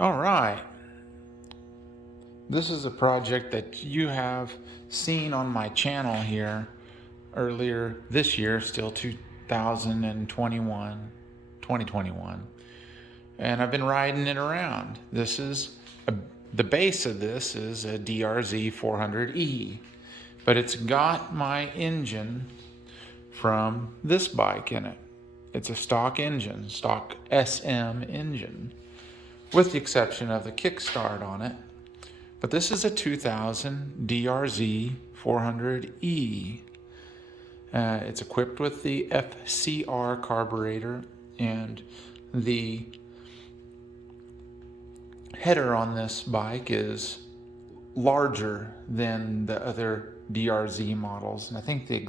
All right. This is a project that you have seen on my channel here earlier this year, still 2021. And I've been riding it around. The base of this is a DRZ400E, but it's got my engine from this bike in it. It's a stock engine, stock SM engine, with the exception of the kickstart on it. But this is a 2000 DRZ400E. It's equipped with the FCR carburetor, and the header on this bike is larger than the other DRZ models. And I think the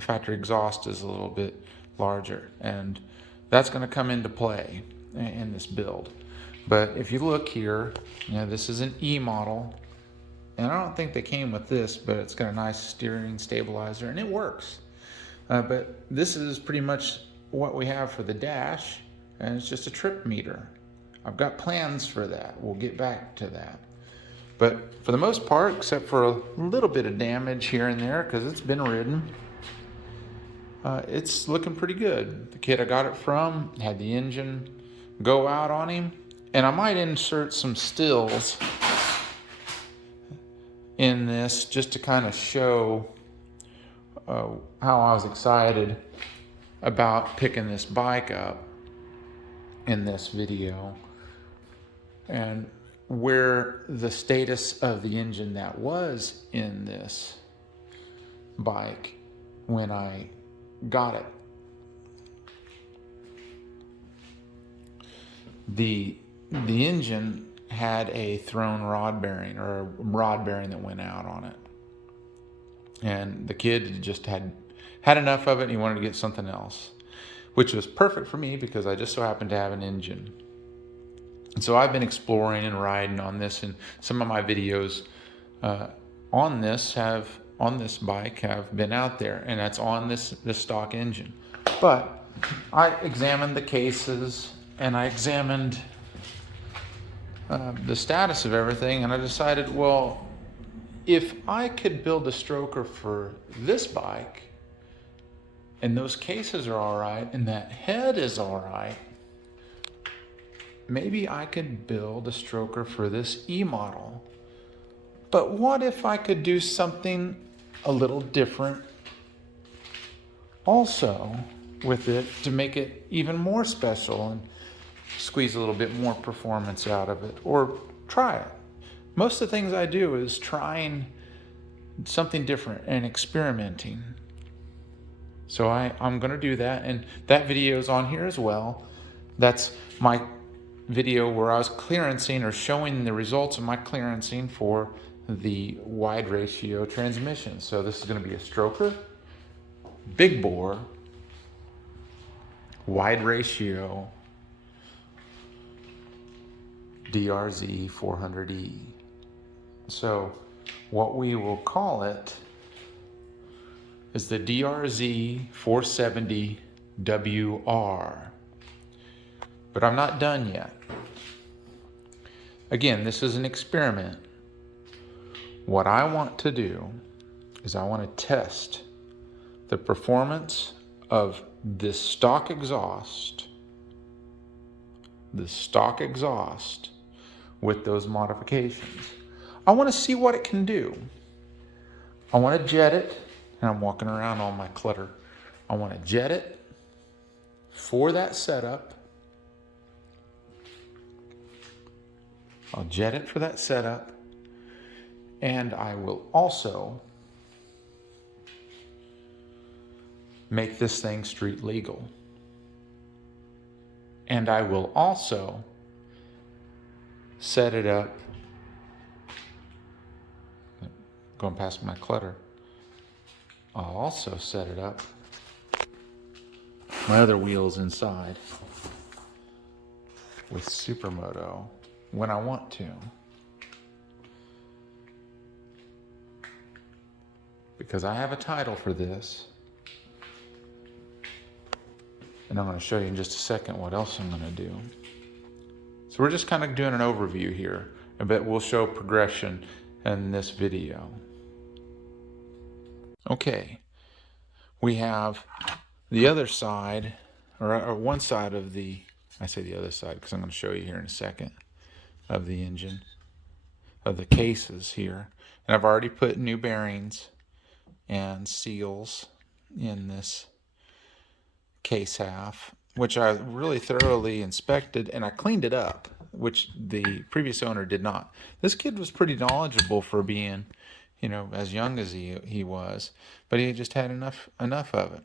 factory exhaust is a little bit larger, and that's going to come into play in this build. But if you look here, this is an E model, and I don't think they came with this, but it's got a nice steering stabilizer, and it works. But this is pretty much what we have for the dash, and it's just a trip meter. I've got plans for that. We'll get back to that. But for the most part, except for a little bit of damage here and there, because it's been ridden, it's looking pretty good. The kid I got it from had the engine go out on him, and I might insert some stills in this just to kind of show how I was excited about picking this bike up in this video, and where the status of the engine that was in this bike when I got it. The engine had a thrown rod bearing, or a rod bearing that went out on it, and the kid just had enough of it and he wanted to get something else, which was perfect for me because I just so happened to have an engine. And so I've been exploring and riding on this, and some of my videos on this bike have been out there, and that's on this stock engine. But I examined the cases, and I examined the status of everything, and I decided, well, if I could build a stroker for this bike, and those cases are all right, and that head is all right, maybe I could build a stroker for this E model. But what if I could do something a little different also with it to make it even more special and squeeze a little bit more performance out of it, or try it? Most of the things I do is trying something different and experimenting. So I'm going to do that, and that video is on here as well. That's my video where I was clearancing, or showing the results of my clearancing for the wide ratio transmission. So this is going to be a stroker, big bore, wide ratio DRZ400E. So what we will call it is the DRZ470WR. But I'm not done yet. Again, this is an experiment. What I want to do is I want to test the performance of this stock exhaust with those modifications. I want to see what it can do. I want to jet it, and I'm walking around all my clutter. I want to jet it for that setup. I'll jet it for that setup, and I will also make this thing street legal. And I will also set it up, going past my clutter, I'll also set it up, my other wheels inside, with Supermoto when I want to. Because I have a title for this, and I'm going to show you in just a second what else I'm going to do. So we're just kind of doing an overview here, but we'll show progression in this video. Okay, we have the other side, or one side of the, I say the other side because I'm going to show you here in a second, of the engine, of the cases here. And I've already put new bearings and seals in this case half, which I really thoroughly inspected, and I cleaned it up, which the previous owner did not. This kid was pretty knowledgeable for being, you know, as young as he was, but he just had enough of it.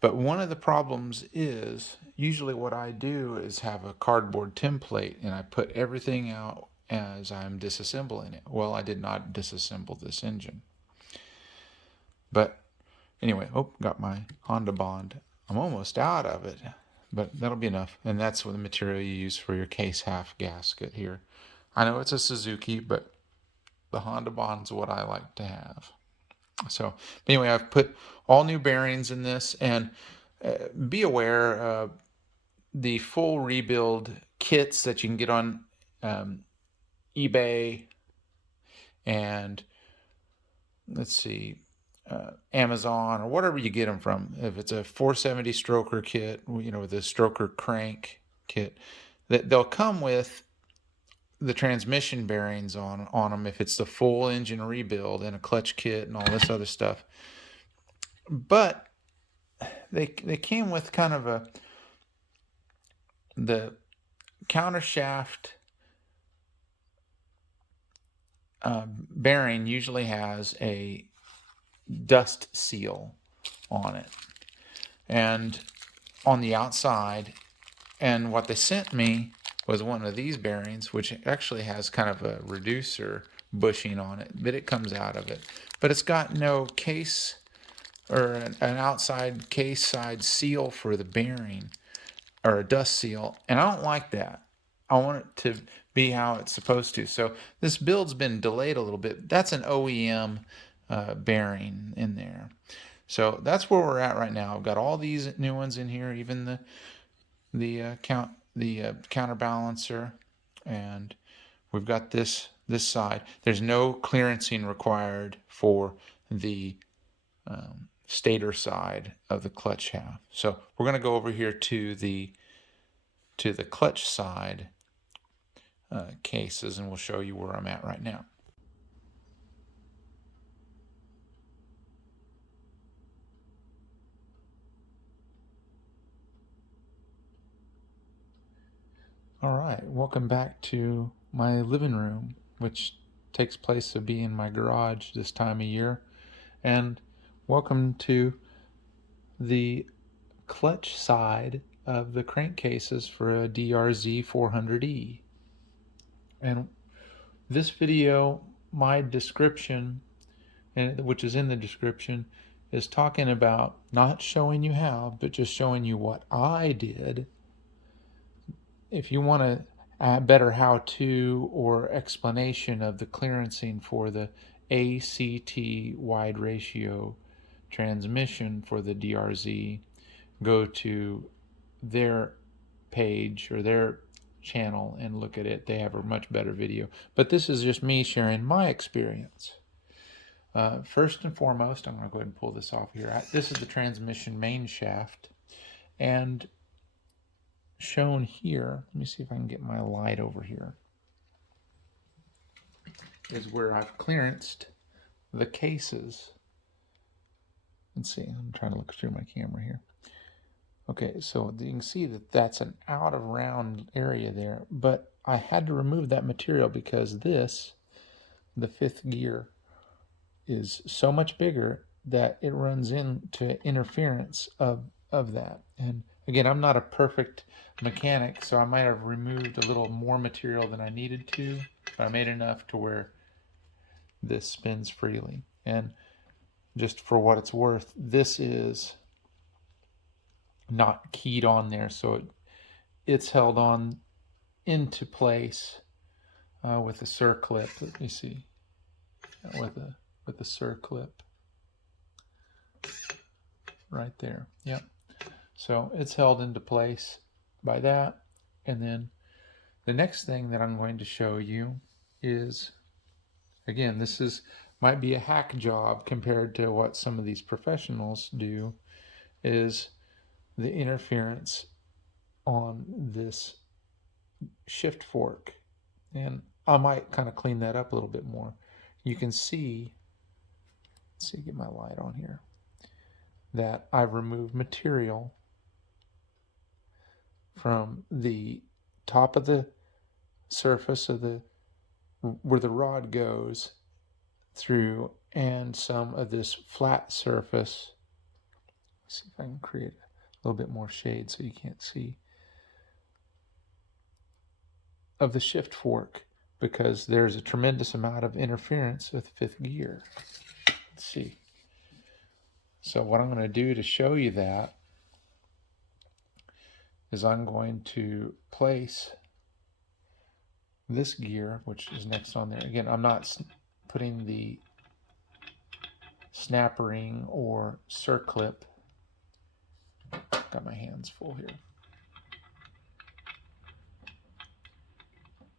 But one of the problems is, usually what I do is have a cardboard template and I put everything out as I'm disassembling it. Well, I did not disassemble this engine. But anyway, got my Honda Bond. I'm almost out of it, but that'll be enough. And that's what the material you use for your case half gasket here. I know it's a Suzuki, but the Honda Bond's what I like to have. So anyway, I've put all new bearings in this, and be aware the full rebuild kits that you can get on eBay and let's see, Amazon or whatever you get them from. If it's a 470 stroker kit, you know, with a stroker crank kit, that they'll come with the transmission bearings on them if it's the full engine rebuild and a clutch kit and all this other stuff. But they came with kind of the countershaft bearing usually has a dust seal on it and on the outside, and what they sent me was one of these bearings, which actually has kind of a reducer bushing on it, but it comes out of it, but it's got no case or an outside case side seal for the bearing, or a dust seal, and I don't like that. I want it to be how it's supposed to. So this build's been delayed a little bit. That's an OEM bearing in there. So that's where we're at right now. I've got all these new ones in here, even the counterbalancer, and we've got this side. There's no clearancing required for the stator side of the clutch half. So we're going to go over here to the clutch side cases, and we'll show you where I'm at right now. All right, welcome back to my living room, which takes place to be in my garage this time of year, and welcome to the clutch side of the crankcases for a DRZ400E. And this video, my description, and which is in the description, is talking about not showing you how, but just showing you what I did. If you want to add better how-to or explanation of the clearancing for the ACT wide ratio transmission for the DRZ, go to their page or their channel and look at it. They have a much better video. But this is just me sharing my experience. First and foremost, I'm going to go ahead and pull this off here. This is the transmission main shaft, and shown here, let me see if I can get my light over here, is where I've clearanced the cases. Let's see, I'm trying to look through my camera here. Okay, so you can see that that's an out of round area there, but I had to remove that material because this, the fifth gear, is so much bigger that it runs into interference of that. And again, I'm not a perfect mechanic, so I might have removed a little more material than I needed to, but I made enough to where this spins freely. And just for what it's worth, this is not keyed on there, so it's held on into place with a circlip. Let me see, with a circlip right there. Yep. So it's held into place by that, and then The next thing that I'm going to show you is, again, might be a hack job compared to what some of these professionals do, is the interference on this shift fork. And I might kind of clean that up a little bit more. You can see, let's see, get my light on here, that I've removed material from the top of the surface of the where the rod goes through, and some of this flat surface. Let's see if I can create a little bit more shade so you can't see, of the shift fork, because there's a tremendous amount of interference with fifth gear. Let's see. So what I'm going to do to show you that is I'm going to place this gear, which is next on there. Again, I'm not putting the snap ring or circlip. Got my hands full here.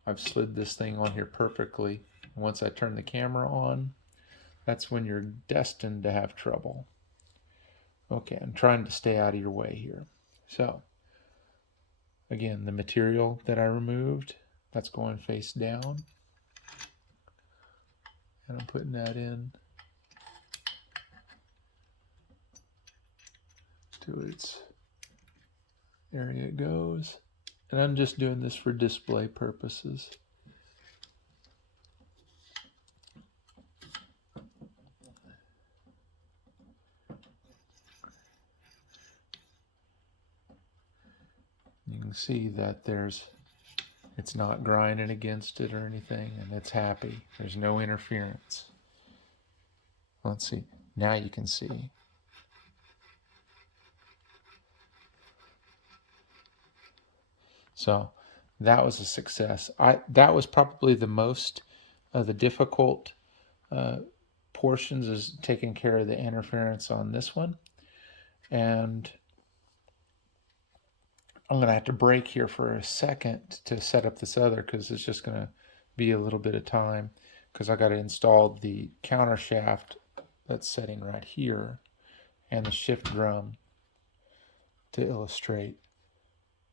I've slid this thing on here perfectly. Once I turn the camera on, that's when you're destined to have trouble. Okay, I'm trying to stay out of your way here. So, again, the material that I removed, that's going face down. And I'm putting that in to its area it goes. And I'm just doing this for display purposes. You can see that it's not grinding against it or anything, and it's happy. There's no interference. Let's see. Now you can see. So that was a success. That was probably the most the difficult portions, is taking care of the interference on this one. And I'm going to have to break here for a second to set up this other, because it's just going to be a little bit of time, because I got to install the counter shaft that's setting right here and the shift drum to illustrate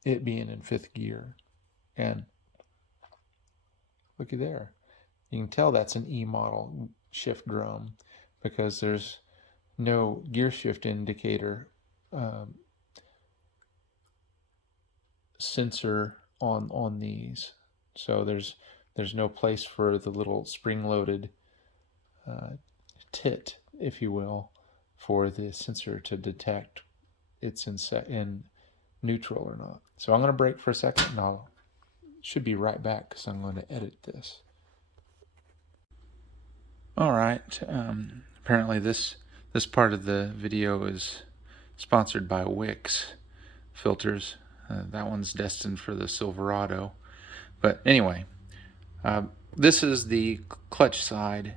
it being in fifth gear. And looky there, you can tell that's an E model shift drum, because there's no gear shift indicator sensor on these, so there's no place for the little spring-loaded tit, if you will, for the sensor to detect it's in neutral or not. So I'm going to break for a second, and I'll should be right back, because I'm going to edit this. All right. Apparently this part of the video is sponsored by Wix filters. That one's destined for the Silverado. But anyway, this is the clutch side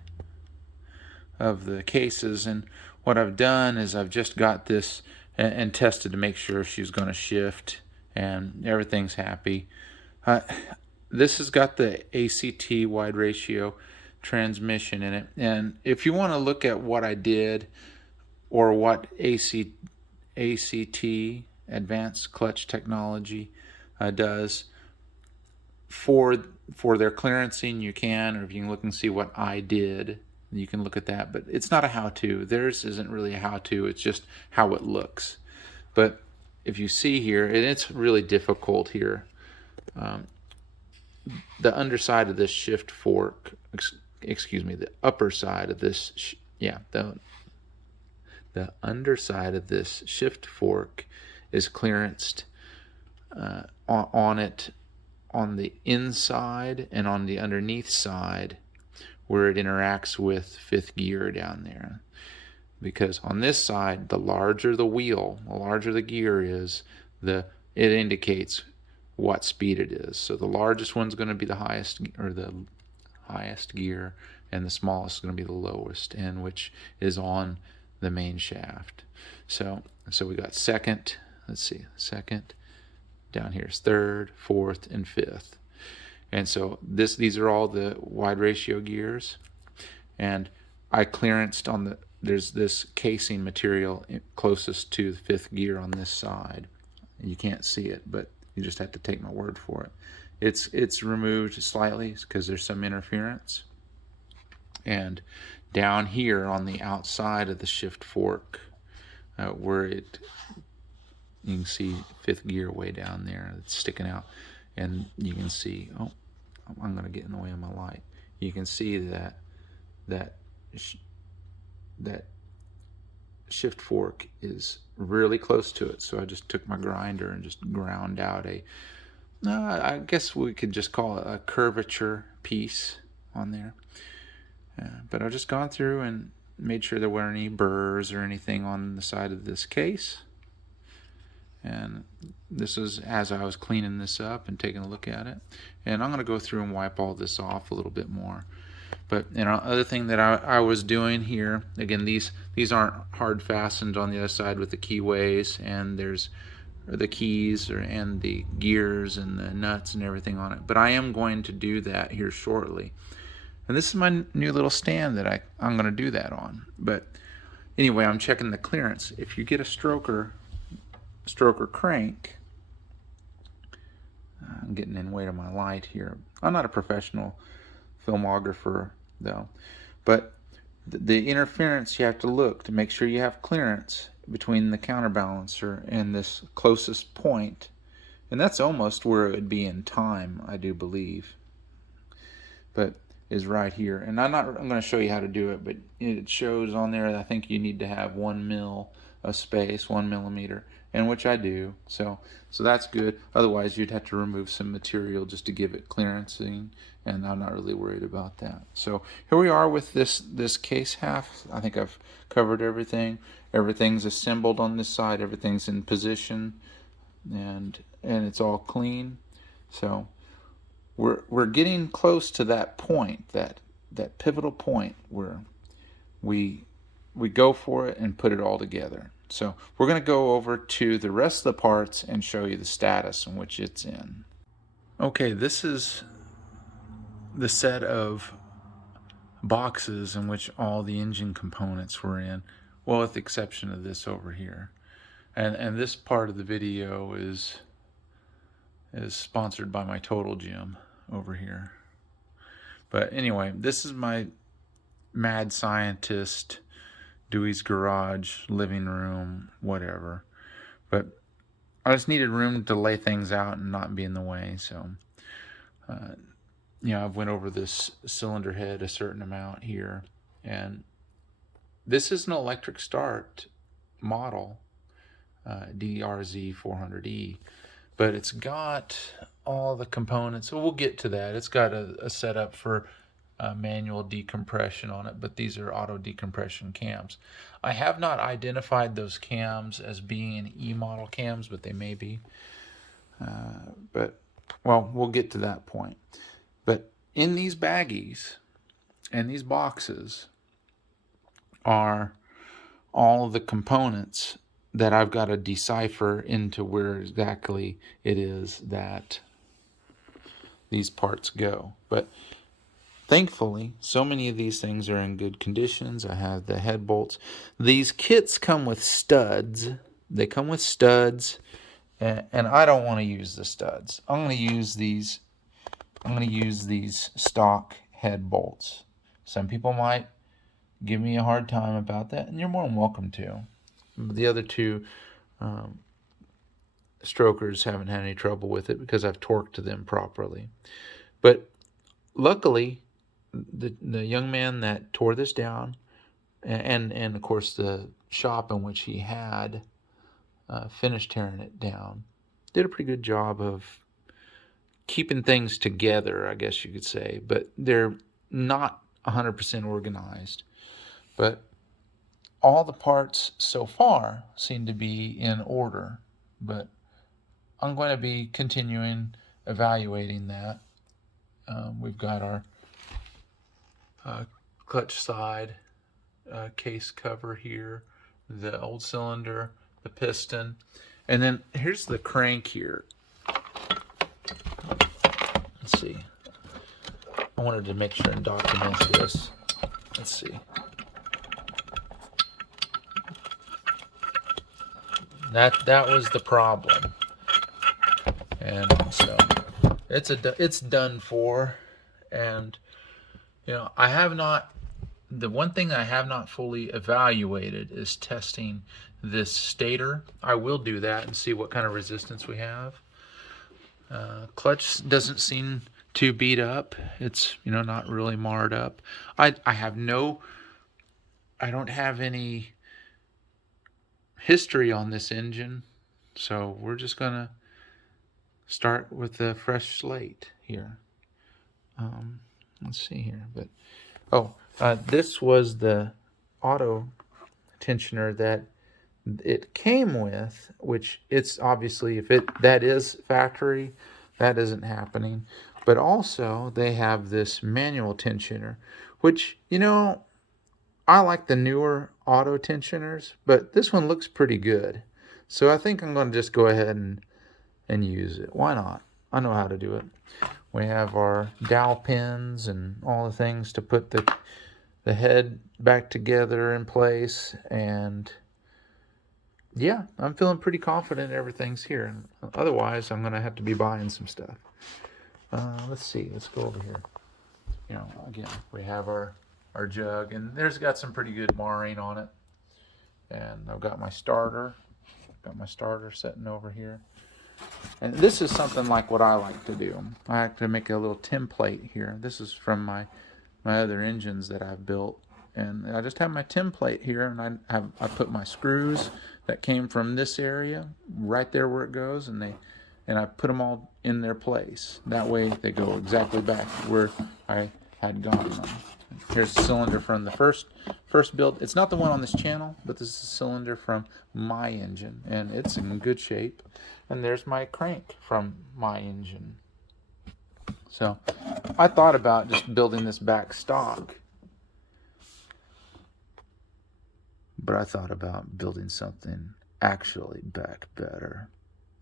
of the cases, and what I've done is I've just got this and tested to make sure she's going to shift and everything's happy. This has got the ACT wide ratio transmission in it, and if you want to look at what I did, or what ACT, Advanced Clutch Technology, does for their clearancing, you can, or if you can look and see what I did, you can look at that. But it's not a how-to. Theirs isn't really a how-to. It's just how it looks. But if you see here, and it's really difficult here, the underside of this shift fork, excuse me, the upper side of this, the underside of this shift fork is clearanced on it, on the inside and on the underneath side, where it interacts with fifth gear down there. Because on this side, the larger the wheel, the larger the gear is, it indicates what speed it is. So the largest one's going to be the highest gear, and the smallest is going to be the lowest, and which is on the main shaft. So we got second, let's see, second, down here is third, fourth, and fifth. And so these are all the wide ratio gears, and I clearanced on there's this casing material closest to the 5th gear on this side. You can't see it, but you just have to take my word for it. It's removed slightly because there's some interference. And down here on the outside of the shift fork, where you can see 5th gear way down there, it's sticking out, and you can see, oh, I'm going to get in the way of my light. You can see that shift fork is really close to it. So I just took my grinder and just ground out I guess we could just call it a curvature piece on there. But I've just gone through and made sure there weren't any burrs or anything on the side of this case. And this is as I was cleaning this up and taking a look at it. And I'm going to go through and wipe all this off a little bit more. But other thing that I was doing here, again, these aren't hard fastened on the other side with the keyways, and there's the keys and the gears and the nuts and everything on it. But I am going to do that here shortly. And this is my new little stand that I'm going to do that on. But anyway, I'm checking the clearance. If you get a stroker crank, I'm getting in way to my light here. I'm not a professional filmographer though, but the interference, you have to look to make sure you have clearance between the counterbalancer and this closest point, and that's almost where it would be in time, I do believe, but is right here. And I'm going to show you how to do it, but it shows on there that I think you need to have 1 mil of space, 1 millimeter, and which I do, so that's good. Otherwise you'd have to remove some material just to give it clearancing, and I'm not really worried about that. So here we are with this case half. I think I've covered everything. Everything's assembled on this side, everything's in position, and it's all clean. So we're getting close to that point, that pivotal point where we go for it and put it all together. So we're going to go over to the rest of the parts and show you the status in which it's in. Okay, this is the set of boxes in which all the engine components were in, well, with the exception of this over here. And this part of the video is sponsored by my Total Gym over here. But anyway, this is my mad scientist Dewey's garage, living room, whatever. But I just needed room to lay things out and not be in the way. So, I've went over this cylinder head a certain amount here. And this is an electric start model, DRZ400E. But it's got all the components. So we'll get to that. It's got a setup for manual decompression on it, but these are auto decompression cams. I have not identified those cams as being E-model cams, but they may be. But we'll get to that point. But in these baggies and these boxes are all the components that I've got to decipher into where exactly it is that these parts go. But thankfully, so many of these things are in good conditions. I have the head bolts. These kits come with studs. They come with studs, and I don't want to use the studs. I'm going to use these stock head bolts. Some people might give me a hard time about that, and you're more than welcome to. The other two strokers haven't had any trouble with it because I've torqued them properly. But luckily, the young man that tore this down, and of course the shop in which he had finished tearing it down, did a pretty good job of keeping things together, I guess you could say. But they're not 100% organized. But all the parts so far seem to be in order. But I'm going to be continuing evaluating that. We've got our clutch side case cover here, the old cylinder, the piston, and then here's the crank here. Let's see, I wanted to make sure and document this. Let's see. That was the problem, and so it's done for. And you know, I have not. The one thing I have not fully evaluated is testing this stator. I will do that and see what kind of resistance we have. Clutch doesn't seem too beat up. It's, you know, not really marred up. I don't have any history on this engine, so we're just gonna start with a fresh slate here. Let's see here, but this was the auto tensioner that it came with, which it's obviously, if that is factory, that isn't happening. But also they have this manual tensioner, which, you know, I like the newer auto tensioners, but this one looks pretty good. So I think I'm going to just go ahead and use it. Why not? I know how to do it. We have our dowel pins and all the things to put the head back together in place, and yeah, I'm feeling pretty confident everything's here. Otherwise, I'm going to have to be buying some stuff. Let's see. Let's go over here. You know, again, we have our jug, and there's got some pretty good marring on it. And I've got my starter. Sitting over here. And this is something like what I like to do. I like to make a little template here. This is from my other engines that I've built. And I just have my template here, and I put my screws that came from this area right there where it goes, and I put them all in their place. That way they go exactly back where I had gotten them. Here's a cylinder from the first build. It's not the one on this channel, but this is a cylinder from my engine, and it's in good shape. And there's my crank from my engine. So I thought about just building this back stock, but I thought about building something actually back better,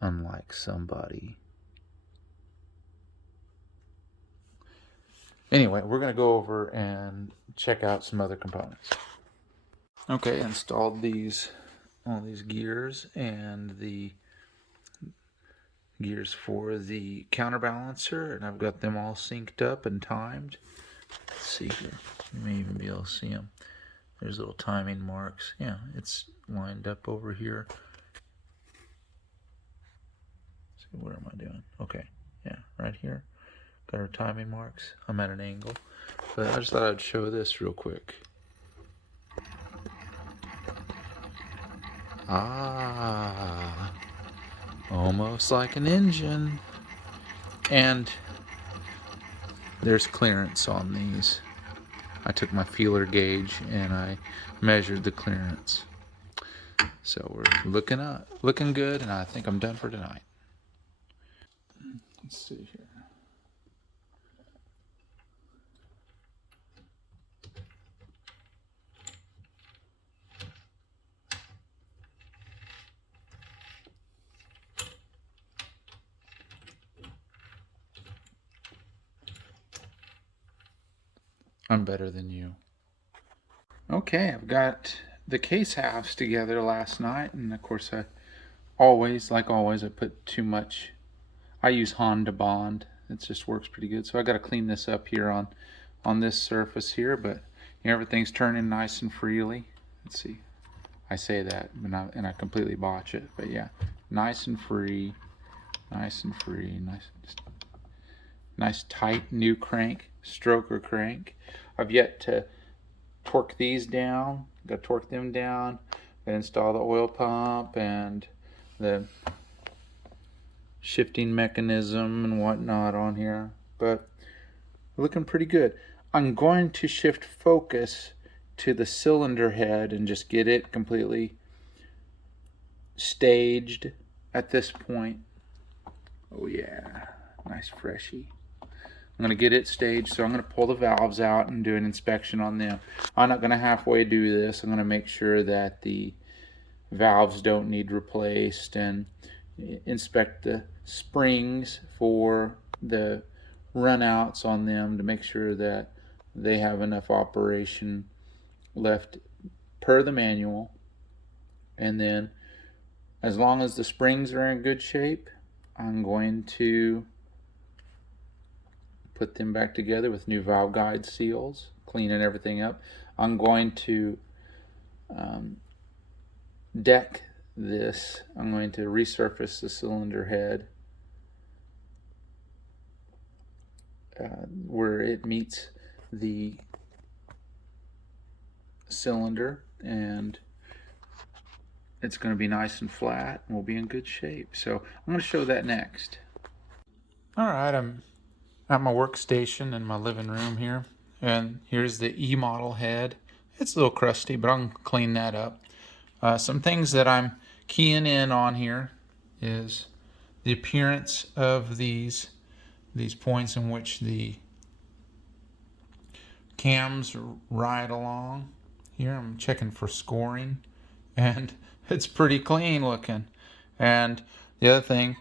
unlike somebody. Anyway, we're going to go over and check out some other components. Okay, installed all these gears and the gears for the counterbalancer, and I've got them all synced up and timed. Let's see here. You may even be able to see them. There's little timing marks. Yeah, it's lined up over here. Let's see, what am I doing? Okay, yeah, right here. Got our timing marks. I'm at an angle. But I just thought I'd show this real quick. Ah, almost like an engine. And there's clearance on these. I took my feeler gauge and I measured the clearance. So we're looking good, and I think I'm done for tonight. Let's see here. I'm better than you. Okay, I've got the case halves together last night, and of course I always I put too much. I use Honda Bond. It just works pretty good. So I got to clean this up here on this surface here, but you know, everything's turning nice and freely. Let's see. I say that, and I completely botch it, but yeah, nice and free, nice tight new crank, stroker crank. I've yet to torque these down. Got to torque them down and install the oil pump and the shifting mechanism and whatnot on here, but looking pretty good. I'm going to shift focus to the cylinder head and just get it completely staged at this point. Oh yeah, nice freshie. I'm going to get it staged, so I'm going to pull the valves out and do an inspection on them. I'm not going to halfway do this. I'm going to make sure that the valves don't need replaced and inspect the springs for the run outs on them to make sure that they have enough operation left per the manual. And then as long as the springs are in good shape, I'm going to put them back together with new valve guide seals, cleaning everything up. I'm going to deck this. I'm going to resurface the cylinder head where it meets the cylinder, and it's going to be nice and flat and we'll be in good shape. So I'm going to show that next. All right, I'm at my workstation in my living room here, and here's the E model head. It's a little crusty, but I'll clean that up. Some things that I'm keying in on here is the appearance of these points in which the cams ride along. Here I'm checking for scoring, and it's pretty clean looking. And the other thing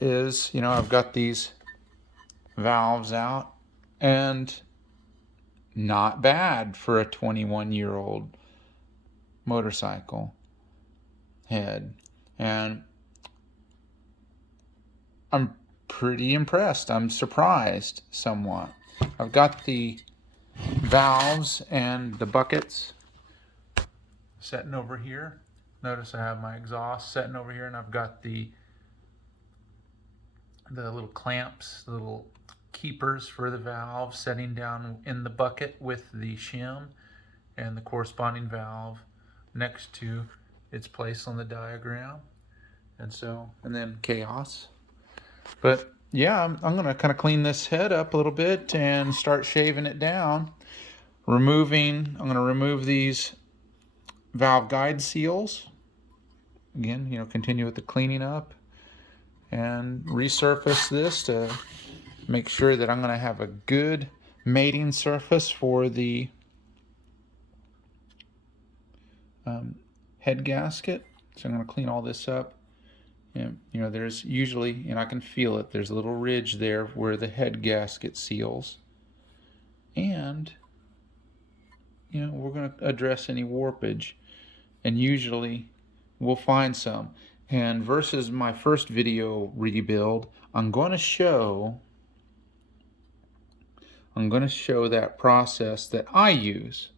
is, you know, I've got these valves out, and not bad for a 21-year-old motorcycle head. And I'm pretty impressed. I'm surprised somewhat. I've got the valves and the buckets setting over here. Notice I have my exhaust setting over here, and I've got the little clamps, the little keepers for the valve setting down in the bucket with the shim and the corresponding valve next to its place on the diagram. And then chaos. But yeah, I'm going to kind of clean this head up a little bit and start shaving it down. I'm going to remove these valve guide seals. Again, you know, continue with the cleaning up and resurface this to make sure that I'm going to have a good mating surface for the head gasket. So I'm going to clean all this up. And, you know, there's usually, and I can feel it, there's a little ridge there where the head gasket seals. And, you know, we're going to address any warpage. And usually we'll find some. And versus my first video rebuild, I'm going to show that process that I use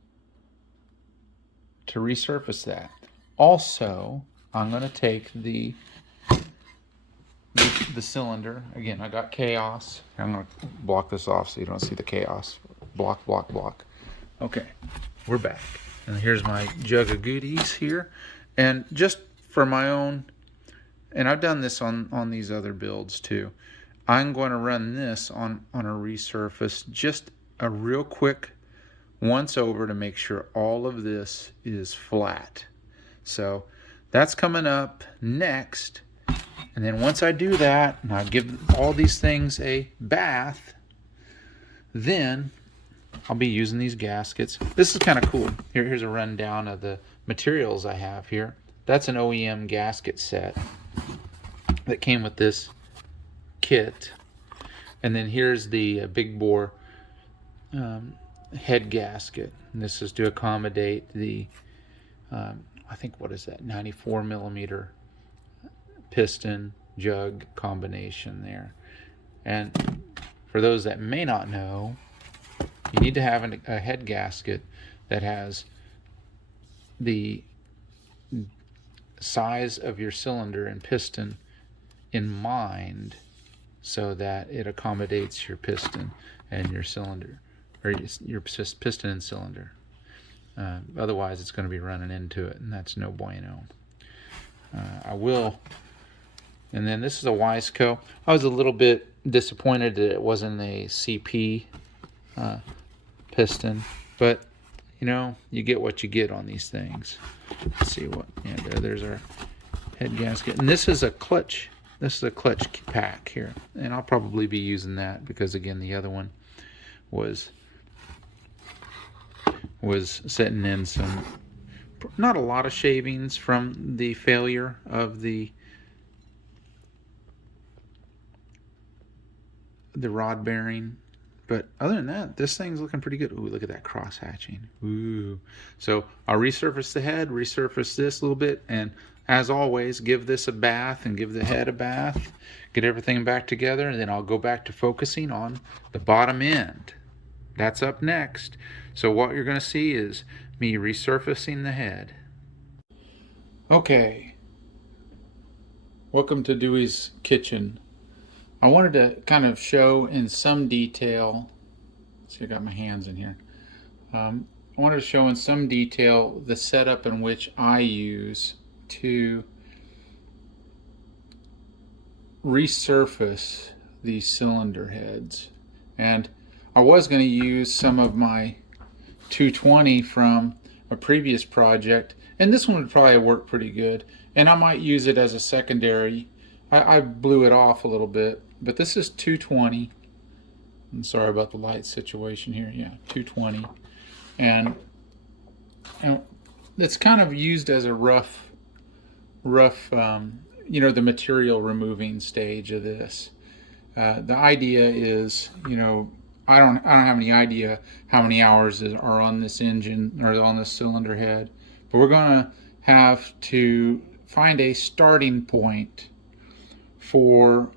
to resurface that. Also, I'm going to take the cylinder. Again, I got chaos. I'm going to block this off so you don't see the chaos. Block, block, block. Okay, we're back. And here's my jug of goodies here. And just for my own, and I've done this on these other builds too, I'm going to run this on a resurface, just a real quick once over to make sure all of this is flat. So that's coming up next. And then once I do that, and I give all these things a bath, then I'll be using these gaskets. This is kind of cool. Here's a rundown of the materials I have here. That's an OEM gasket set that came with this kit. And then here's the big bore head gasket. And this is to accommodate the, I think, what is that, 94 millimeter piston jug combination there. And for those that may not know, you need to have a head gasket that has the size of your cylinder and piston in mind, so that it accommodates your piston and your cylinder, or your piston and cylinder. Otherwise, it's going to be running into it, and that's no bueno. I will. And then this is a Wiseco. I was a little bit disappointed that it wasn't a CP piston, but you know, you get what you get on these things. Let's see what, yeah, there's our head gasket. And this is a clutch. This is a clutch pack here. And I'll probably be using that because, again, the other one was setting in some, not a lot of shavings from the failure of the the rod bearing. But other than that, this thing's looking pretty good. Ooh, look at that cross hatching. Ooh. So I'll resurface the head, resurface this a little bit, and as always, give this a bath and give the head a bath, get everything back together, and then I'll go back to focusing on the bottom end. That's up next. So what you're going to see is me resurfacing the head. Okay. Welcome to Dewey's Kitchen. I wanted to kind of show in some detail, see I got my hands in here. I wanted to show in some detail the setup in which I use to resurface these cylinder heads. And I was going to use some of my 220 from a previous project, and this one would probably work pretty good, and I might use it as a secondary. I blew it off a little bit, but this is 220. I'm sorry about the light situation here. Yeah, 220, and it's kind of used as a rough you know, the material removing stage of this. The idea is, you know, I don't have any idea how many hours are on this engine or on this cylinder head, but we're going to have to find a starting point for,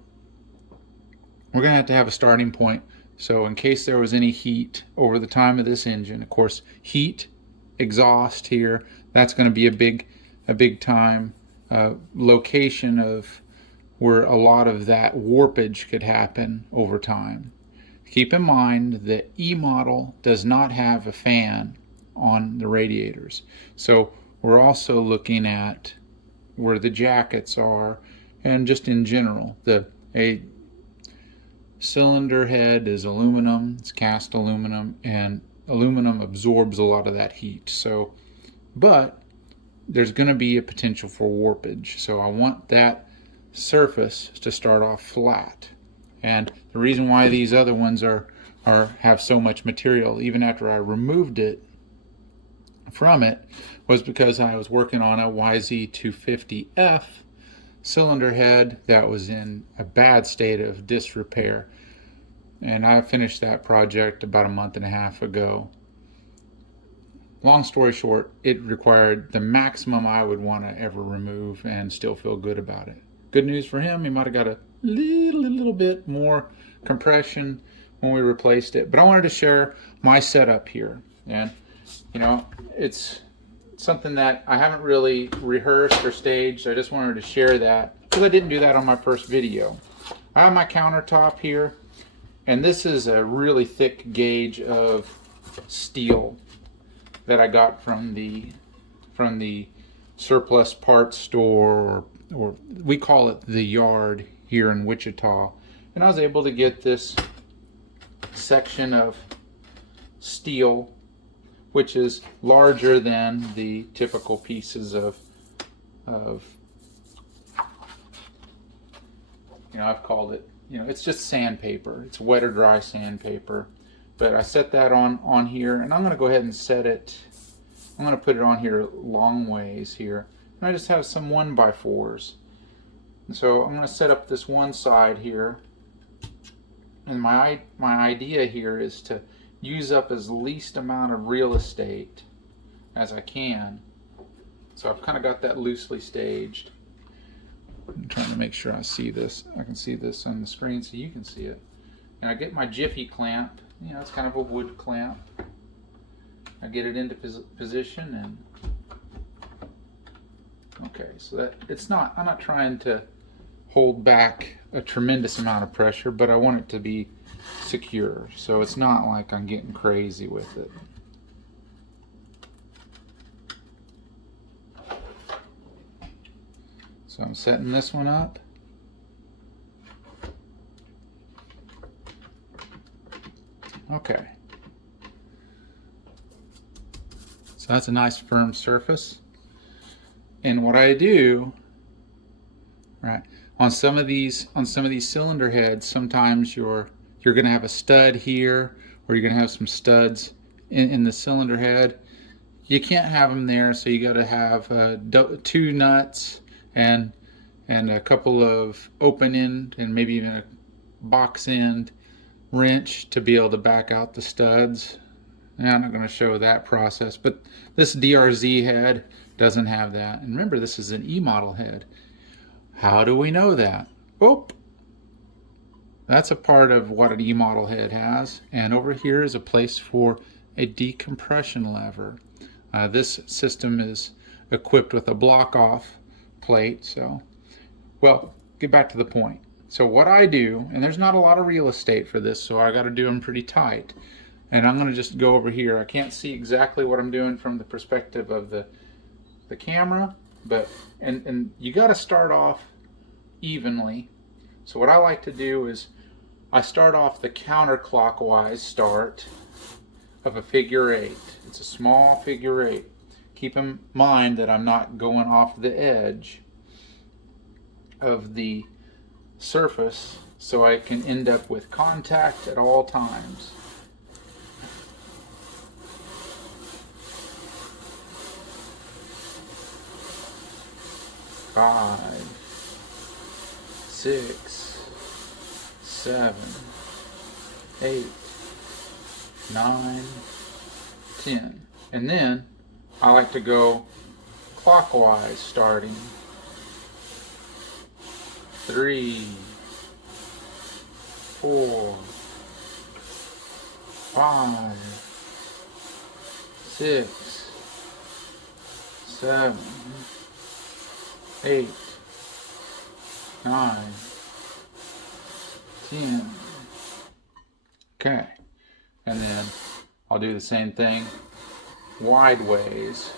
we're going to have a starting point. So in case there was any heat over the time of this engine, of course, heat, exhaust here, that's going to be a big time location of where a lot of that warpage could happen over time. Keep in mind the E model does not have a fan on the radiators. So we're also looking at where the jackets are, and just in general, a cylinder head is aluminum, it's cast aluminum, and aluminum absorbs a lot of that heat. So, but there's going to be a potential for warpage. So I want that surface to start off flat. And the reason why these other ones have so much material, even after I removed it from it, was because I was working on a YZ250F cylinder head that was in a bad state of disrepair. And I finished that project about a month and a half ago. Long story short, it required the maximum I would want to ever remove and still feel good about it. Good news for him, he might have got a little bit more compression when we replaced it. But I wanted to share my setup here. And, you know, it's something that I haven't really rehearsed or staged. I just wanted to share that because I didn't do that on my first video. I have my countertop here, and this is a really thick gauge of steel that I got from the surplus parts store, or we call it the Yard here in Wichita. And I was able to get this section of steel, which is larger than the typical pieces of you know, I've called it, you know, it's just sandpaper. It's wet or dry sandpaper. But I set that on here, and I'm going to go ahead and set it, I'm going to put it on here long ways here. And I just have some 1x4s. And so I'm going to set up this one side here. And my idea here is to use up as least amount of real estate as I can. So I've kind of got that loosely staged. I'm trying to make sure I see this. I can see this on the screen so you can see it. And I get my Jiffy clamp. You know, it's kind of a wood clamp. I get it into position, and okay, so that it's not, I'm not trying to hold back a tremendous amount of pressure, but I want it to be secure, so it's not like I'm getting crazy with it. So I'm setting this one up. Okay. So that's a nice firm surface. And what I do, right, on some of these cylinder heads, sometimes you're going to have a stud here, or you're going to have some studs in the cylinder head. You can't have them there, so you got to have 2 nuts and a couple of open end and maybe even a box end wrench to be able to back out the studs. And I'm not going to show that process, but this DRZ head doesn't have that. And remember, this is an E model head. How do we know that? Oh, that's a part of what an E model head has. And over here is a place for a decompression lever. This system is equipped with a block off plate. So, well, get back to the point. So what I do, and there's not a lot of real estate for this, so I got to do them pretty tight. And I'm going to just go over here. I can't see exactly what I'm doing from the perspective of the camera, but and you got to start off evenly. So what I like to do is I start off the counterclockwise start of a figure 8. It's a small figure 8. Keep in mind that I'm not going off the edge of the surface, so I can end up with contact at all times. Five, 6, 7, 8, 9, 10. And then I like to go clockwise starting. 3, 4, 5, 6, 7, 8, 9, 10. Okay, and then I'll do the same thing wide ways.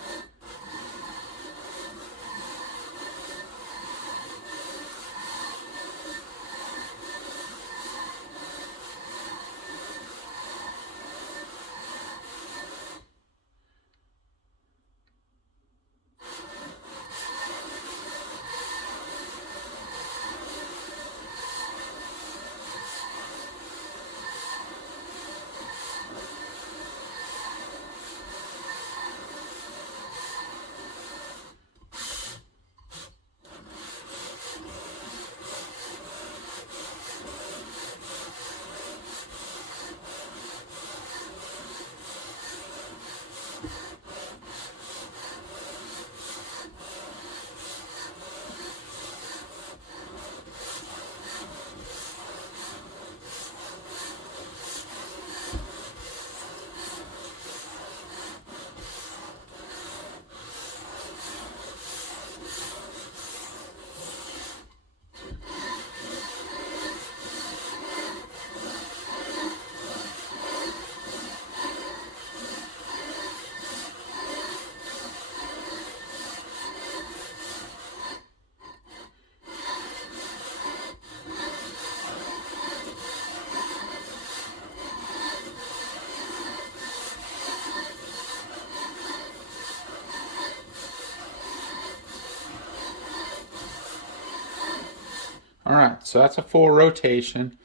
All right, so that's a full rotation,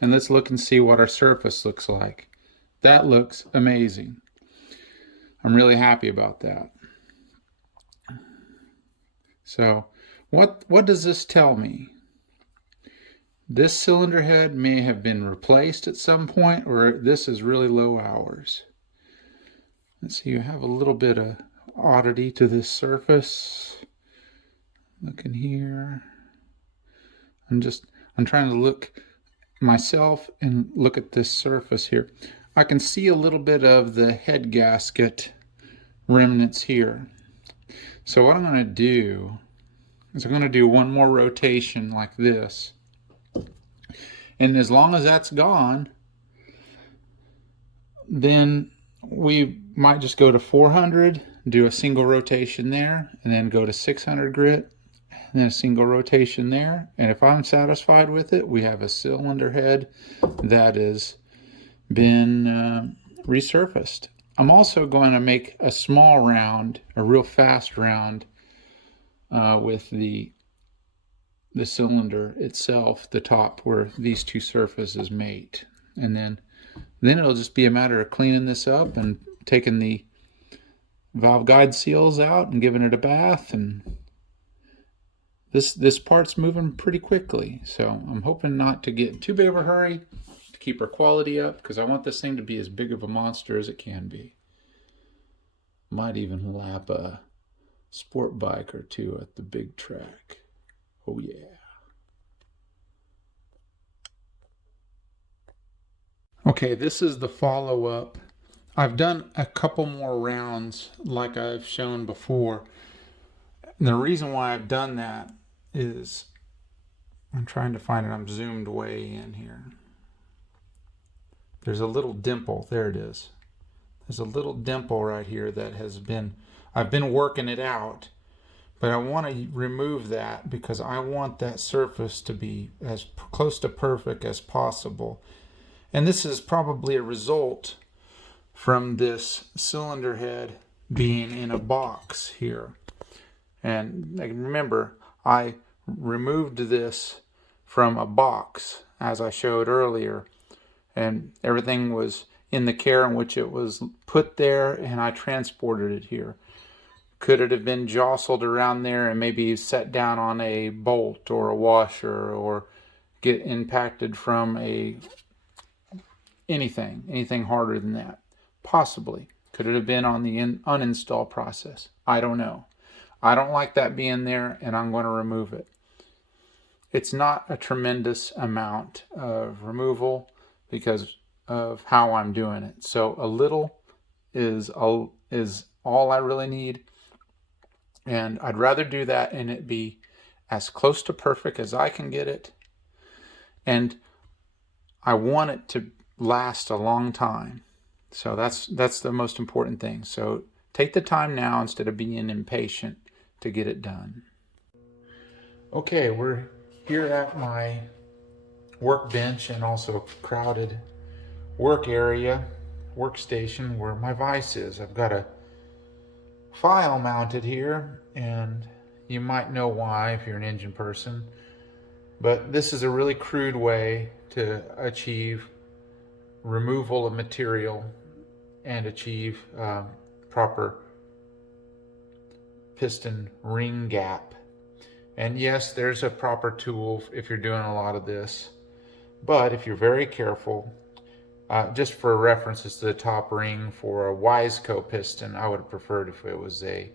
and let's look and see what our surface looks like. That looks amazing. I'm really happy about that. So what does this tell me? This cylinder head may have been replaced at some point, or this is really low hours. Let's see, you have a little bit of oddity to this surface. Look in here. I'm trying to look myself and look at this surface here. I can see a little bit of the head gasket remnants here. So what I'm going to do is I'm going to do one more rotation like this. And as long as that's gone, then we might just go to 400, do a single rotation there, and then go to 600 grit, and then a single rotation there. And if I'm satisfied with it, we have a cylinder head that has been resurfaced. I'm also going to make a small round, a real fast round, with the cylinder itself, the top where these two surfaces mate. And then it'll just be a matter of cleaning this up and taking the valve guide seals out and giving it a bath, and this part's moving pretty quickly. So I'm hoping not to get too big of a hurry, to keep our quality up because I want this thing to be as big of a monster as it can be. Might even lap a sport bike or two at the big track. Oh yeah. Okay, this is the follow-up. I've done a couple more rounds like I've shown before. And the reason why I've done that is I'm trying to find it. I'm zoomed way in here. There's a little dimple. There it is. There's a little dimple right here that I've been working it out, but I want to remove that because I want that surface to be as close to perfect as possible. And this is probably a result from this cylinder head being in a box here. And remember, I removed this from a box as I showed earlier, and everything was in the care in which it was put there, and I transported it here. Could it have been jostled around there and maybe set down on a bolt or a washer or get impacted from anything harder than that? Possibly. Could it have been on the uninstall process? I don't know. I don't like that being there, and I'm going to remove it. It's not a tremendous amount of removal because of how I'm doing it. So a little is all I really need. And I'd rather do that and it be as close to perfect as I can get it. And I want it to last a long time. So that's the most important thing. So take the time now instead of being impatient to get it done. Okay, we're here at my workbench and also crowded work area, workstation where my vise is. I've got a file mounted here, and you might know why if you're an engine person, but this is a really crude way to achieve removal of material and achieve proper piston ring gap. And yes, there's a proper tool if you're doing a lot of this, but if you're very careful, just for references to the top ring for a Wiseco piston, I would have preferred if it was a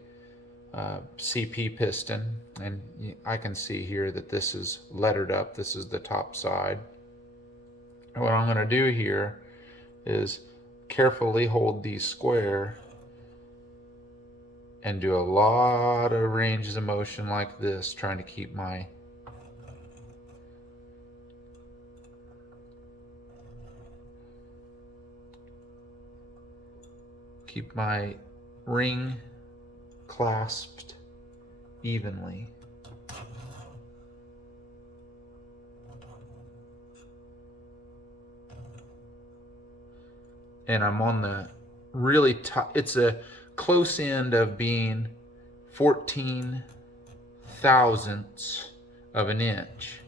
CP piston. And I can see here that this is lettered up. This is the top side. And what I'm going to do here is carefully hold these square and do a lot of ranges of motion like this, trying to keep my ring clasped evenly. And I'm on the really top. It's a close end of being 14 thousandths of an inch.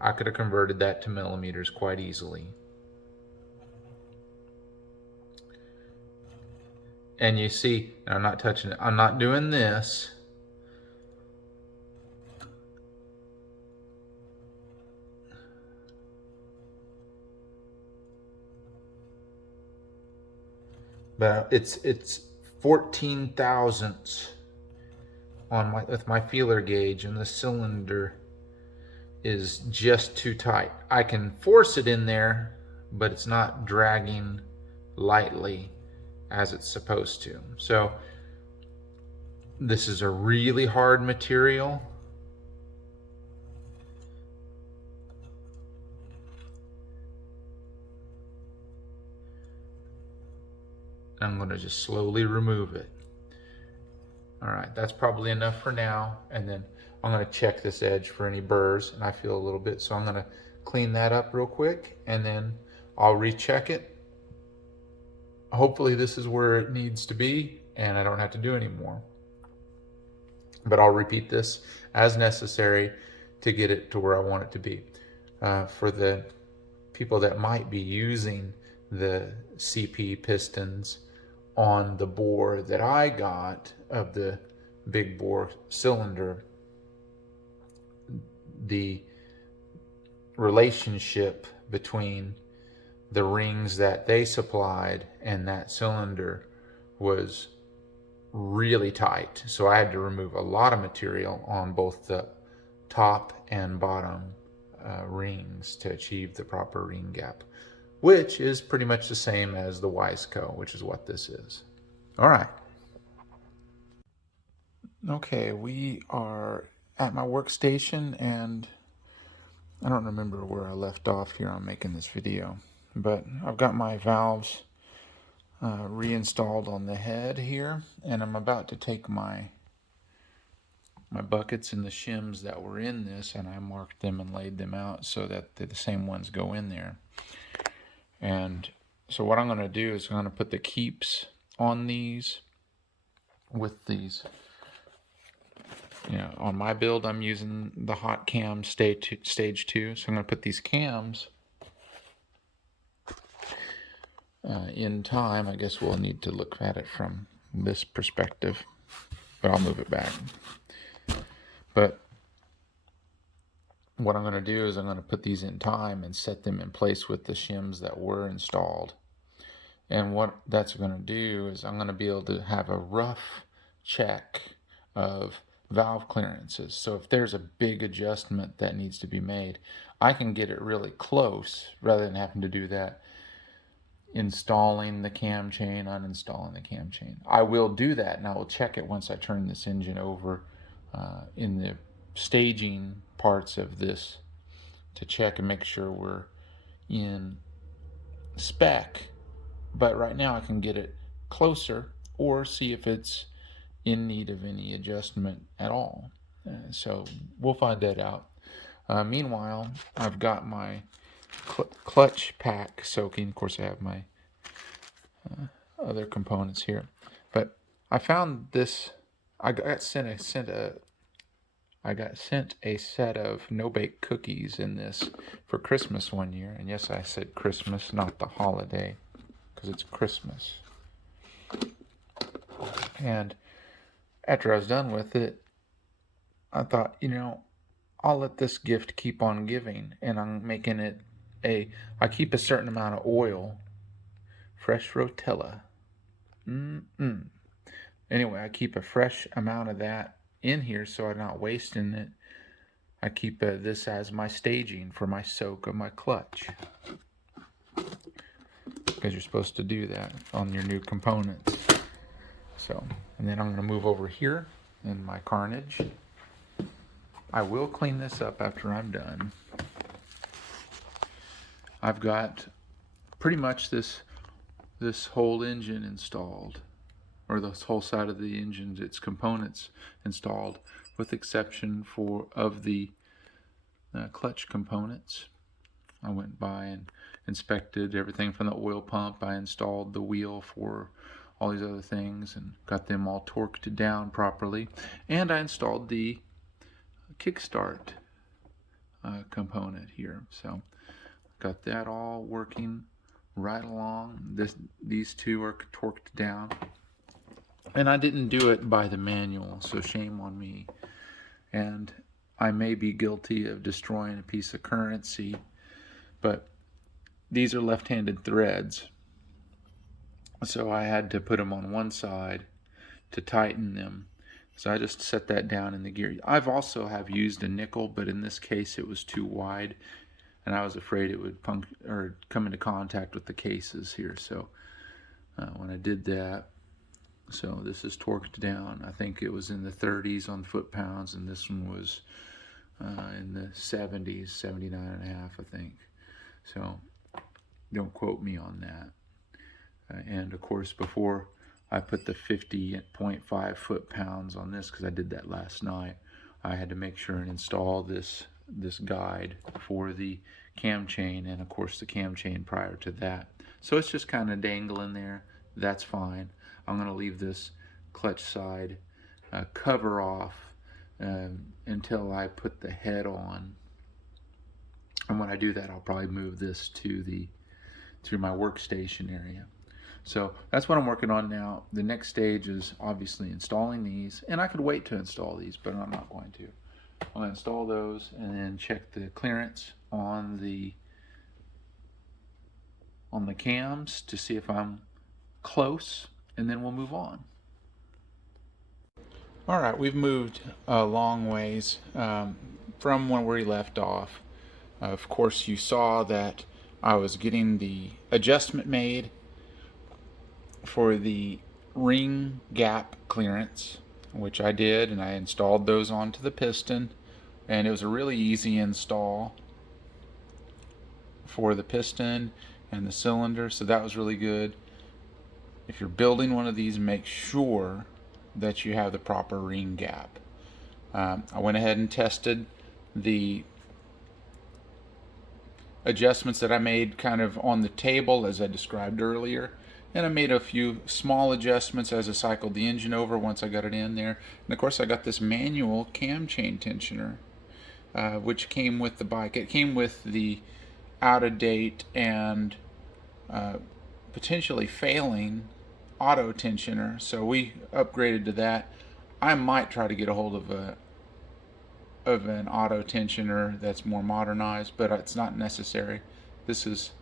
I could have converted that to millimeters quite easily. And you see, I'm not touching it. I'm not doing this. But it's 14 thousandths on with my feeler gauge, and the cylinder is just too tight. I can force it in there, but it's not dragging lightly as it's supposed to. So this is a really hard material. I'm going to just slowly remove it. All right, that's probably enough for now. And then I'm going to check this edge for any burrs, and I feel a little bit, so I'm going to clean that up real quick, and then I'll recheck it. Hopefully this is where it needs to be, and I don't have to do any more. But I'll repeat this as necessary to get it to where I want it to be. For the people that might be using the CP pistons on the bore that I got of the big bore cylinder, the relationship between the rings that they supplied, and that cylinder was really tight. So I had to remove a lot of material on both the top and bottom rings to achieve the proper ring gap, which is pretty much the same as the Wiseco, which is what this is. All right. Okay, we are at my workstation, and I don't remember where I left off here on making this video, but I've got my valves reinstalled on the head here, and I'm about to take my buckets and the shims that were in this, and I marked them and laid them out so that the same ones go in there. And so what I'm going to do is I'm going to put the keeps on these with these. On my build, I'm using the hot cam stage 2, so I'm going to put these cams in time. I guess we'll need to look at it from this perspective, but I'll move it back. But what I'm going to do is I'm going to put these in time and set them in place with the shims that were installed. And what that's going to do is I'm going to be able to have a rough check of valve clearances. So if there's a big adjustment that needs to be made, I can get it really close rather than having to do that installing the cam chain, uninstalling the cam chain. I will do that, and I will check it once I turn this engine over in the staging parts of this to check and make sure we're in spec. But right now I can get it closer or see if it's in need of any adjustment at all. So we'll find that out. Meanwhile, I've got my clutch pack soaking. Of course, I have my other components here. But I found this. I got sent a set of no-bake cookies in this for Christmas one year. And yes, I said Christmas, not the holiday, because it's Christmas. And after I was done with it, I thought, I'll let this gift keep on giving, and I'm making it I keep a certain amount of oil, fresh rotella. Anyway, I keep a fresh amount of that in here so I'm not wasting it. I keep this as my staging for my soak of my clutch, because you're supposed to do that on your new components. So, and then I'm going to move over here in my carnage. I will clean this up after I'm done. I've got pretty much this whole engine installed, or this whole side of the engine, its components installed, with exception of the clutch components. I went by and inspected everything from the oil pump. I installed the wheel for all these other things and got them all torqued down properly. And I installed the kickstart component here. So got that all working right along. These two are torqued down. And I didn't do it by the manual, so shame on me. And I may be guilty of destroying a piece of currency, but these are left-handed threads. So I had to put them on one side to tighten them. So I just set that down in the gear. I've also have used a nickel, but in this case it was too wide, and I was afraid it would come into contact with the cases here. So when I did that, so this is torqued down. I think it was in the 30s on foot-pounds, and this one was in the 70s, 79.5, I think. So don't quote me on that. And of course, before I put the 50.5 foot-pounds on this, because I did that last night, I had to make sure and install this guide for the cam chain, and of course the cam chain prior to that. So it's just kind of dangling there. That's fine. I'm going to leave this clutch side cover off until I put the head on. And when I do that, I'll probably move this to my workstation area. So that's what I'm working on now. The next stage is obviously installing these, and I could wait to install these, but I'm not going to. I'm going to install those and then check the clearance on the on the cams to see if I'm close, and then we'll move on. All right, we've moved a long ways from when we left off. Of course, you saw that I was getting the adjustment made for the ring gap clearance, which I did, and I installed those onto the piston, and it was a really easy install for the piston and the cylinder, so that was really good. If you're building one of these, make sure that you have the proper ring gap. I went ahead and tested the adjustments that I made kind of on the table as I described earlier, and I made a few small adjustments as I cycled the engine over once I got it in there. And of course I got this manual cam chain tensioner, which came with the bike. It came with the out of date and potentially failing auto tensioner, so we upgraded to that. I might try to get a hold of an auto tensioner that's more modernized, but it's not necessary. This is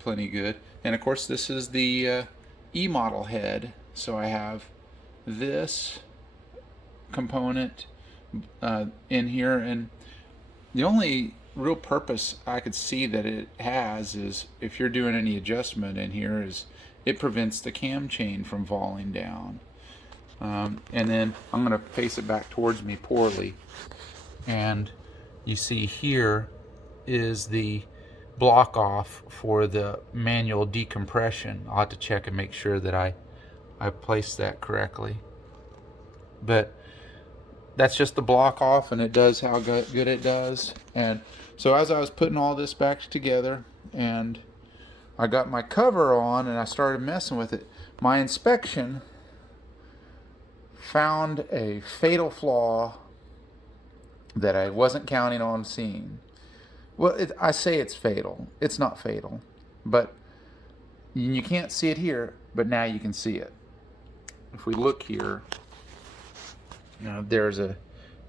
plenty good. And of course this is the E model head, so I have this component in here, and the only real purpose I could see that it has is if you're doing any adjustment in here is it prevents the cam chain from falling down. And then I'm going to face it back towards me poorly, and you see here is the block off for the manual decompression. I'll have to check and make sure that I placed that correctly, but that's just the block off, and it does how good it does. And so as I was putting all this back together and I got my cover on and I started messing with it, my inspection found a fatal flaw that I wasn't counting on seeing. Well, I say it's fatal. It's not fatal, but you can't see it here, but now you can see it. If we look here, there's a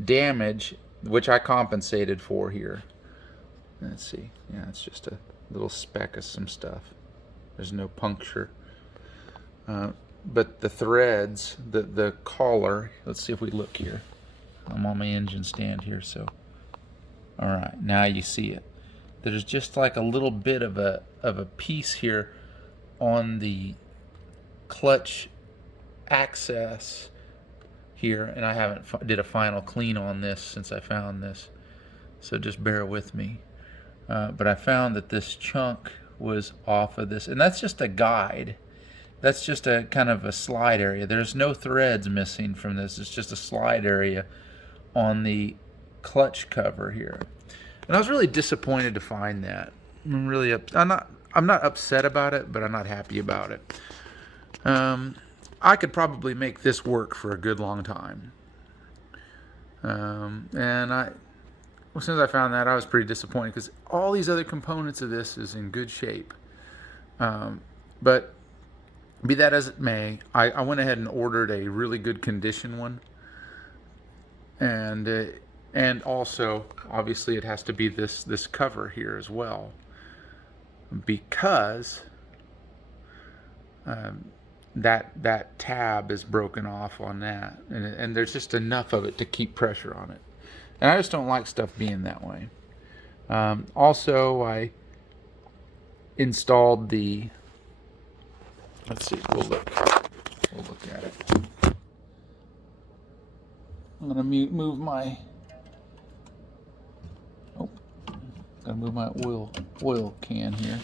damage which I compensated for here. Let's see. Yeah, it's just a little speck of some stuff. There's no puncture. But the threads, the collar, let's see if we look here. I'm on my engine stand here, so. All right, now you see it. There's just like a little bit of a piece here on the clutch access here, and I haven't did a final clean on this since I found this, so just bear with me. But I found that this chunk was off of this, and that's just a guide. That's just a kind of a slide area. There's no threads missing from this. It's just a slide area on the clutch cover here. And I was really disappointed to find that. I'm not upset about it, but I'm not happy about it. I could probably make this work for a good long time. Well, since I found that, I was pretty disappointed because all these other components of this is in good shape. But be that as it may, I went ahead and ordered a really good condition one. And also, obviously, it has to be this cover here as well, because that tab is broken off on that, and there's just enough of it to keep pressure on it. And I just don't like stuff being that way. Also, I installed the, let's see, we'll look at it. I'm gonna move my oil can here.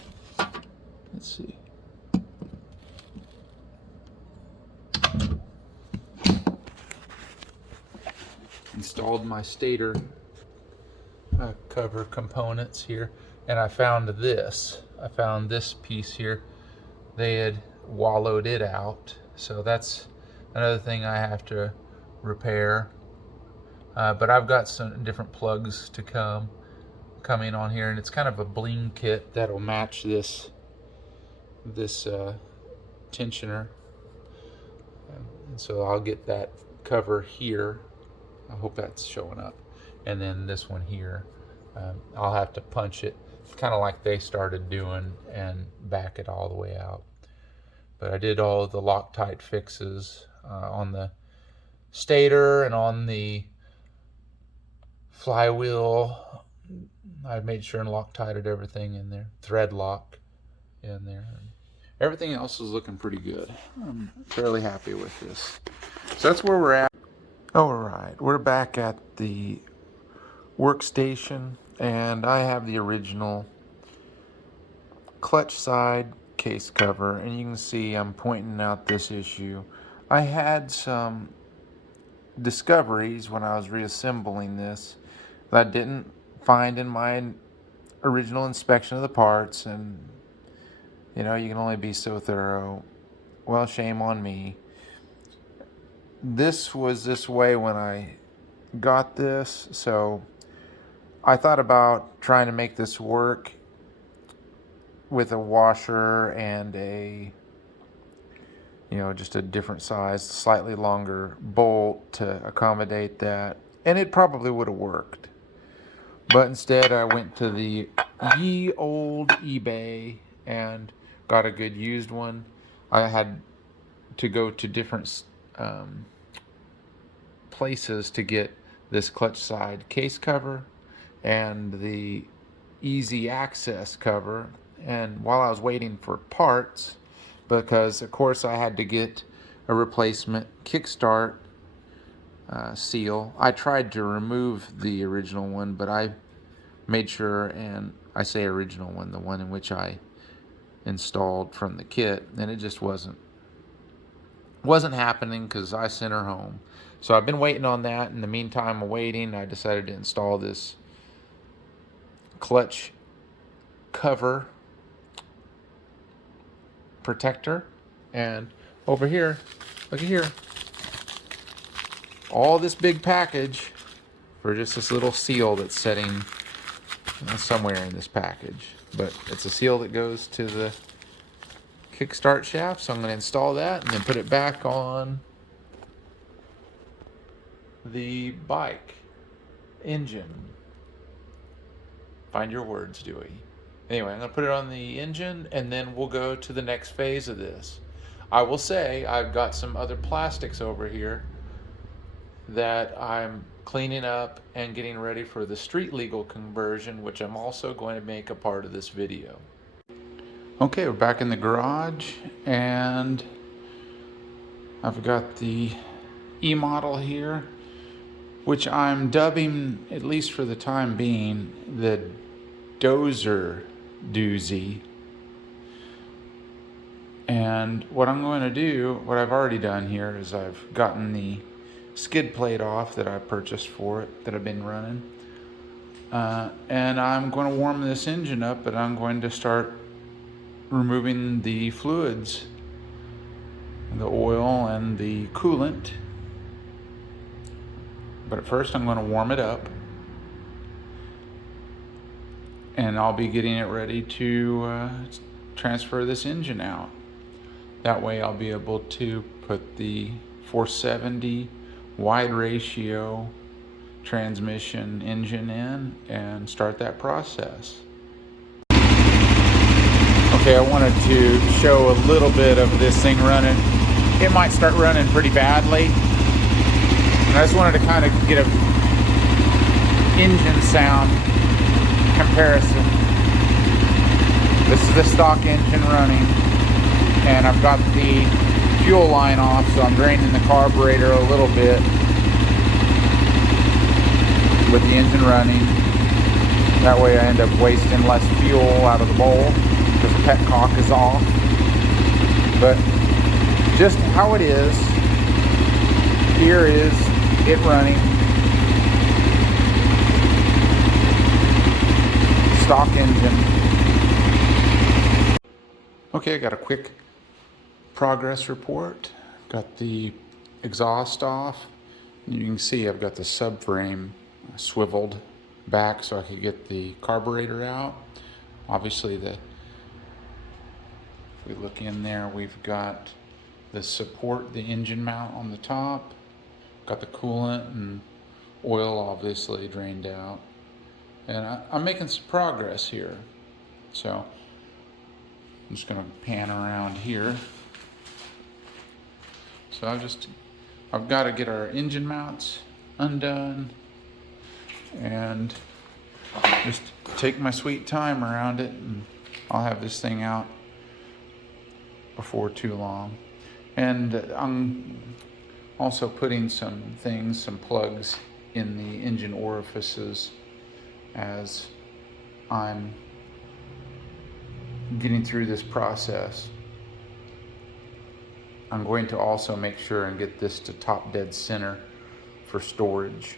Let's see. Installed my Stator cover components here, and I found this piece here. They had wallowed it out, so that's another thing I have to repair. But I've got some different plugs to coming on here, and it's kind of a bling kit that'll match this tensioner. And so I'll get that cover here. I hope that's showing up. And then this one here, I'll have to punch it. kind of like they started doing, and back it all the way out. But I did all of the Loctite fixes on the stator and on the flywheel. I made sure and Loctited everything in there, thread lock in there. Everything else is looking pretty good. I'm fairly happy with this. So that's where we're at. All right, we're back at the workstation, and I have the original clutch side case cover, and you can see I'm pointing out this issue. I had some discoveries when I was reassembling this that I didn't find in my original inspection of the parts, and you know, you can only be so thorough. Well, shame on me. This was this way when I got this, so I thought about trying to make this work with a washer and a, you know, just a different size, slightly longer bolt to accommodate that, and it probably would have worked. But instead I went to the ye old eBay and got a good used one. I had to go to different places to get this clutch side case cover and the easy access cover. And while I was waiting for parts, because of course I had to get a replacement kickstart seal, I tried to remove the original one, but I made sure, and I say original one, the one in which I installed from the kit, and it just wasn't happening because I sent her home. So I've been waiting on that. In the meantime of waiting, I decided to install this clutch cover protector. And over here, look at here, all this big package for just this little seal that's sitting somewhere in this package. But it's a seal that goes to the kickstart shaft, so I'm going to install that and then put it back on the bike engine. Find your words, Dewey. Anyway, I'm going to put it on the engine, and then we'll go to the next phase of this. I will say I've got some other plastics over here that I'm cleaning up and getting ready for the street legal conversion, which I'm also going to make a part of this video. Okay, we're back in the garage, and I've got the E model here, which I'm dubbing, at least for the time being, the dozer doozy. And what I'm going to do, what I've already done here, is I've gotten the skid plate off that I purchased for it, that I've been running. And I'm going to warm this engine up, but I'm going to start removing the fluids, the oil and the coolant. But at first I'm going to warm it up, and I'll be getting it ready to transfer this engine out. That way I'll be able to put the 470 wide ratio transmission engine in and start that process. Okay, I wanted to show a little bit of this thing running. It might start running pretty badly. And I just wanted to kind of get a engine sound comparison. This is the stock engine running, and I've got the fuel line off, so I'm draining the carburetor a little bit with the engine running. That way I end up wasting less fuel out of the bowl because the petcock is off. But just how it is, here is it running. Stock engine. Okay, I got a quick progress report. Got the exhaust off. You can see I've got the subframe swiveled back so I could get the carburetor out. Obviously, if we look in there, we've got the support, the engine mount on the top. Got the coolant and oil obviously drained out. And I'm making some progress here. So I'm just gonna pan around here. So I've got to get our engine mounts undone and just take my sweet time around it, and I'll have this thing out before too long. And I'm also putting some plugs in the engine orifices as I'm getting through this process. I'm going to also make sure and get this to top dead center for storage.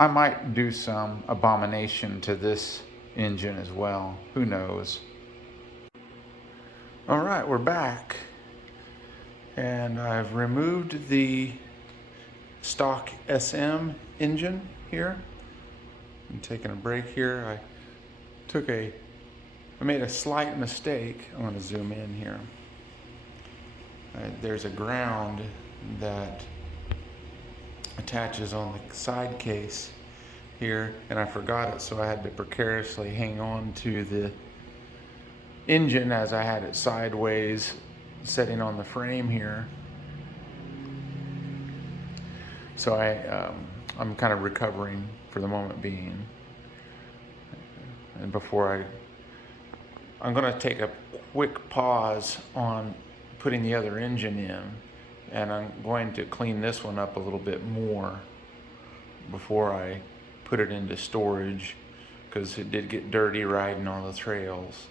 I might do some abomination to this engine as well. Who knows? All right, we're back. And I've removed the stock SM engine here. I'm taking a break here. I made a slight mistake. I'm going to zoom in here. There's a ground that attaches on the side case here, and I forgot it, so I had to precariously hang on to the engine as I had it sideways setting on the frame here. So I'm kind of recovering for the moment being. And I'm going to take a quick pause on putting the other engine in, and I'm going to clean this one up a little bit more before I put it into storage, because it did get dirty riding on the trails.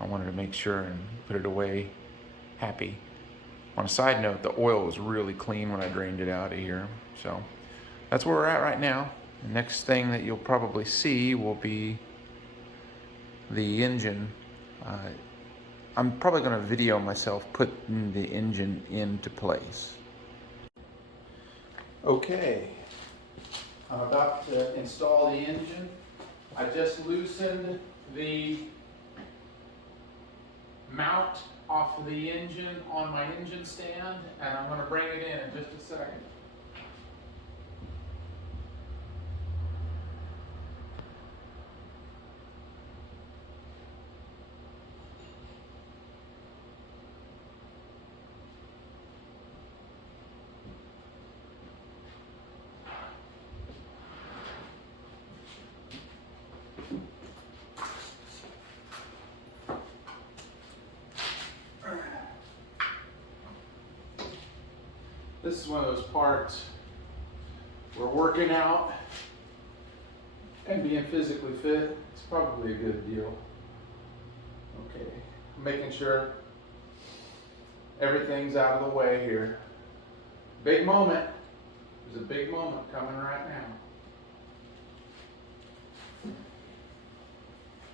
I wanted to make sure and put it away happy. On a side note, the oil was really clean when I drained it out of here. So that's where we're at right now. The next thing that you'll probably see will be the engine. I'm probably going to video myself putting the engine into place. Okay, I'm about to install the engine. I just loosened the mount off of the engine on my engine stand, and I'm going to bring it in just a second. This is one of those parts where working out and being physically fit, it's probably a good deal. Okay, making sure everything's out of the way here. Big moment. There's a big moment coming right now.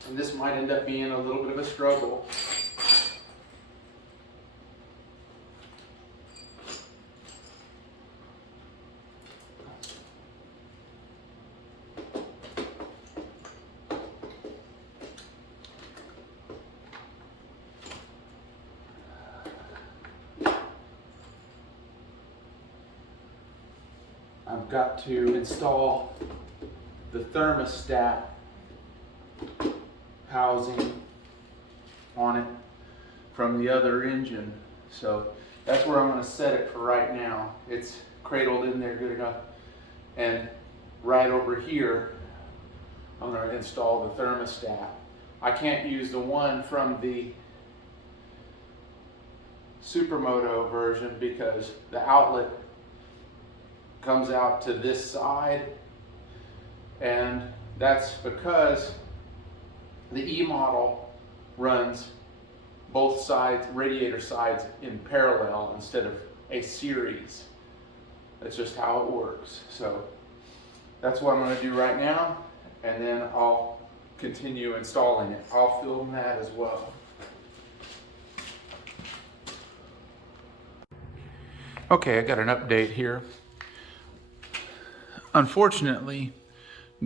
And this might end up being a little bit of a struggle. I've got to install the thermostat housing on it from the other engine. So that's where I'm going to set it for right now. It's cradled in there good enough. And right over here, I'm going to install the thermostat. I can't use the one from the Supermoto version because the outlet comes out to this side, and that's because the E model runs both sides, radiator sides, in parallel instead of a series. That's just how it works. So that's what I'm going to do right now, and then I'll continue installing it. I'll film that as well. Okay, I got an update here. Unfortunately,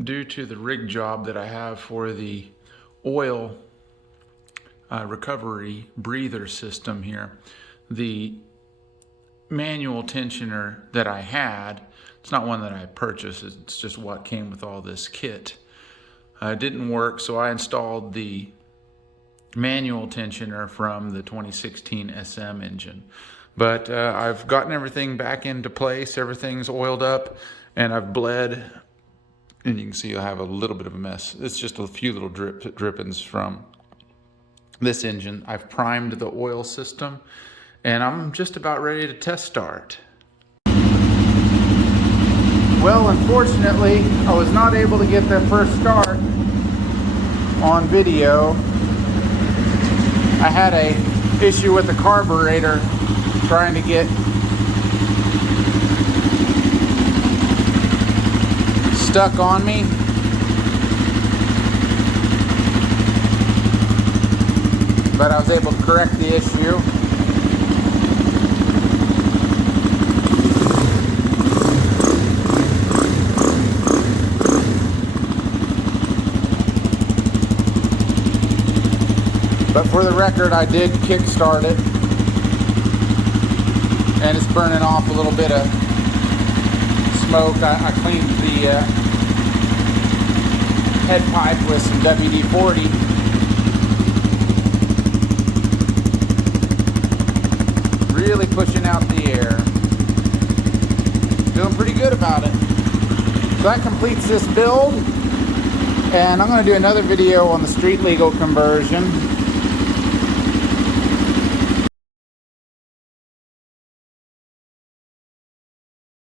due to the rig job that I have for the oil recovery breather system here, the manual tensioner that I had, it's not one that I purchased, it's just what came with all this kit, didn't work, so I installed the manual tensioner from the 2016 SM engine. But I've gotten everything back into place, everything's oiled up, and I've bled, and you can see I have a little bit of a mess. It's just a few little drippings from this engine. I've primed the oil system, and I'm just about ready to test start. Well, unfortunately, I was not able to get that first start on video. I had a issue with the carburetor trying to get stuck on me. But I was able to correct the issue. But for the record, I did kickstart it, and it's burning off a little bit of smoke. I cleaned the head pipe with some WD-40. Really pushing out the air. Feeling pretty good about it. So that completes this build, and I'm going to do another video on the street legal conversion.